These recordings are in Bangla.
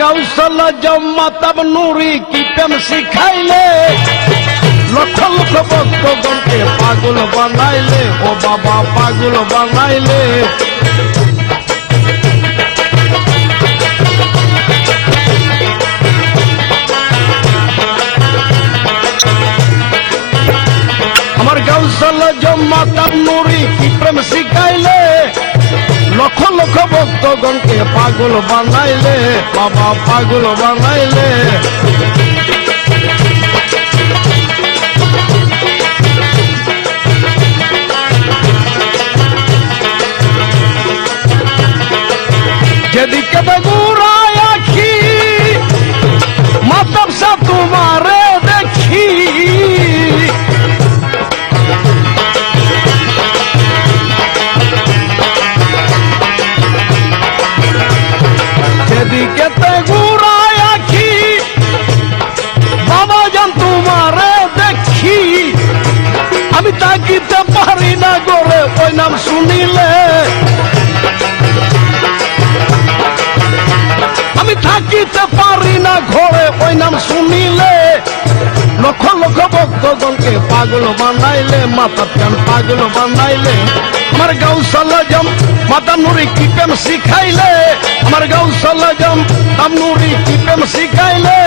গাউসল জম্মাতাব নুরি কি প্রেম শিখাইলে লক্ষ লক্ষ ভক্তগণকে পাগল বানাইলে ও বাবা পাগল বানাইলে আমার গাউসল জম্মাতাব নুরি কি প্রেম শিখাইলে লক্ষ লক্ষ ভক্তগণকে পাগল বানাইলে বাবা পাগল বানাইলে যেদিকে বেগুড়ায় আখি মাতব সা তোমারে দেখি যেদিকে বেগুড়ায় আখি বাবা জান তোমারে দেখি আমি তাকিতে পারি না গোরে ওই নাম শুনিলে আমি থাকিতে পারি না ঘরে ওই নাম শুনিলে লক্ষ লক্ষ ভক্তগণকে পাগল বানাইলে মাতা প্রাণ পাগল বানাইলে আমার গাউসল জম মাতা নুরি কি প্রেম শিখাইলে আমার গাউসল জম তাম নুরি কি প্রেম শিখাইলে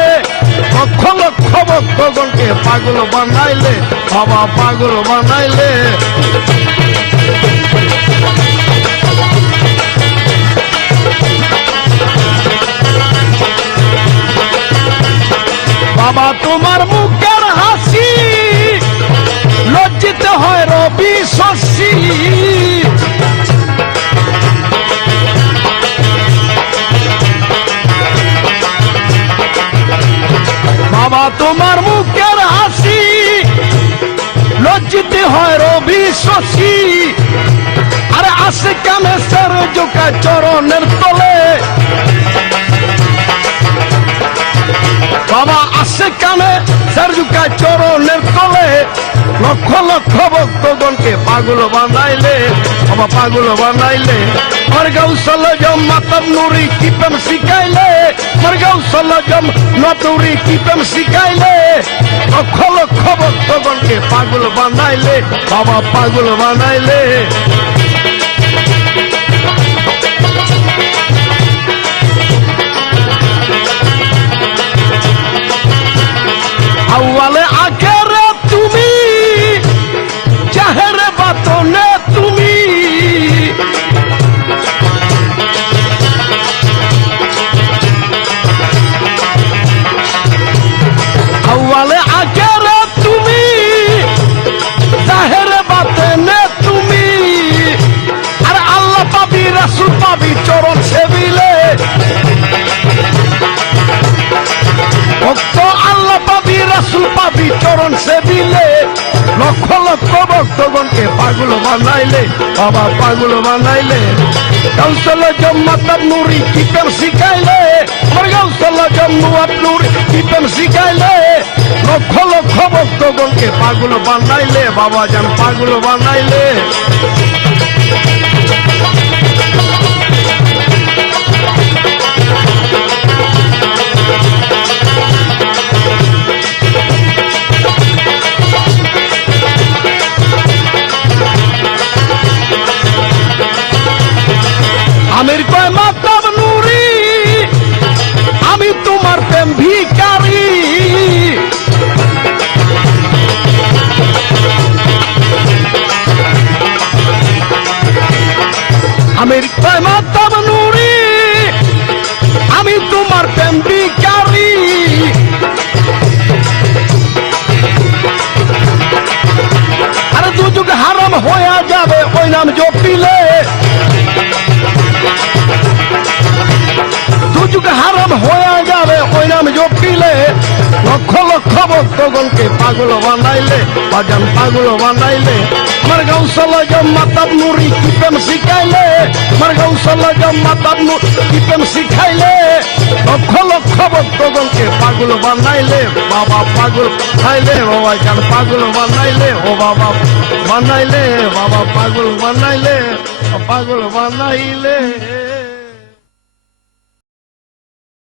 লক্ষ লক্ষ ভক্তগণকে পাগল বানাইলে বাবা পাগল বানাইলে বাবা তোমার মুখের হাসি লজ্জিত হয় রবি শশী বাবা তোমার মুখের হাসি লজ্জিত হয় রবি শশী আরে আসে কানে সর জোকা চরণের তলে বাবা আসে কানে সারজুকা চরণের তলে লক্ষ লক্ষ ভক্তগণকে পাগল বানাইলে বাবা পাগল বানাইলে আমার গাউসল জম মাতাব নুরি কি প্রেম শিখাইলে আমার গাউসল জম নতুরি কি প্রেম শিখাইলে লক্ষ লক্ষ ভক্তগণকে পাগল বানাইলে বাবা পাগল বানাইলে আউয়ালে আখেরে তুমি জাহেরে বাতনে তুমি আউয়ালে আখেরে তুমি জাহেরে বাতনে তুমি আর আল্লাহ পাবি রাসূল পাবি চরণ সেবিলে ভক্ত আল্লাহ পাবি রাসূল পাবি চরণ সেবিলে লক্ষ লক্ষ ভক্তগণকে পাগল বানাইলে বাবা পাগল বানাইলে গাউসল জম্মাতাব নুরি কি প্রেম শিখাইলে আমার গাউসল জম্মাতাব নুরি কি প্রেম শিখাইলে লক্ষ লক্ষ ভক্তগণকে পাগল বানাইলে বাবা জান পাগল বানাইলে আমির কয় মাতাব নুরি আমি তোমার প্রেম ভিখারি আমির কয় মাতাব নুরি আমি তোমার প্রেম ভিখারি আরে দুযুগ হারাম হয়ে যাবে ওই নাম জপিলে দুযুগ হারাম হয়ে যাবে ওই নাম জপিলে লক্ষ লক্ষ ভক্তগণকে পাগল বানাইলে বাজান পাগল বানাইলে আমার গাউসল জম্মাতাব নুরি কি প্রেম শিখাইলে আমার গাউসল জম্মাতাব নুরি কি প্রেম শিখাইলে লক্ষ লক্ষ ভক্তগণকে পাগল বানাইলে বাবা পাগল বানাইলে বাবা জান পাগল বানাইলে ও বাবা বানাইলে বাবা পাগল বানাইলে পাগল বানাইলে